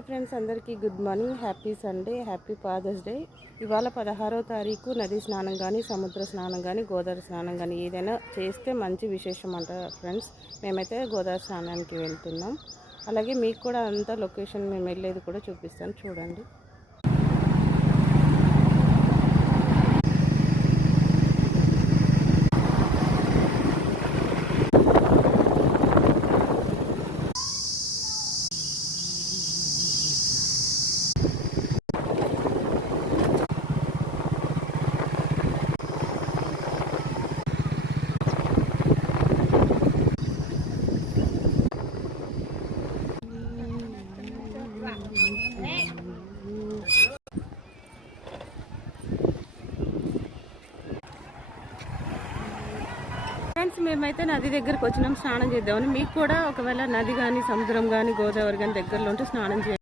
Hi friends, అందరికీ good morning. Happy Sunday, happy father's day. ఇవాళ 16వ తారీఖు. నది స్నానం కానీ, సముద్ర స్నానం కానీ, గోదావరి స్నానం కానీ ఏదైనా చేస్తే మంచి విశేషం అంట ఫ్రెండ్స్. మేమైతే గోదావరి స్నానానికి వెళ్తున్నాం. అలాగే మీకు కూడా అంతా లొకేషన్ మేము వెళ్ళేది కూడా చూపిస్తాను, చూడండి. ఫ్రెండ్స్, మేమైతే నది దగ్గరకు వచ్చినాం స్నానం చేద్దామని. మీకు కూడా ఒకవేళ నది కానీ, సముద్రం కానీ, గోదావరి కానీ దగ్గరలో ఉంటే స్నానం చేయండి.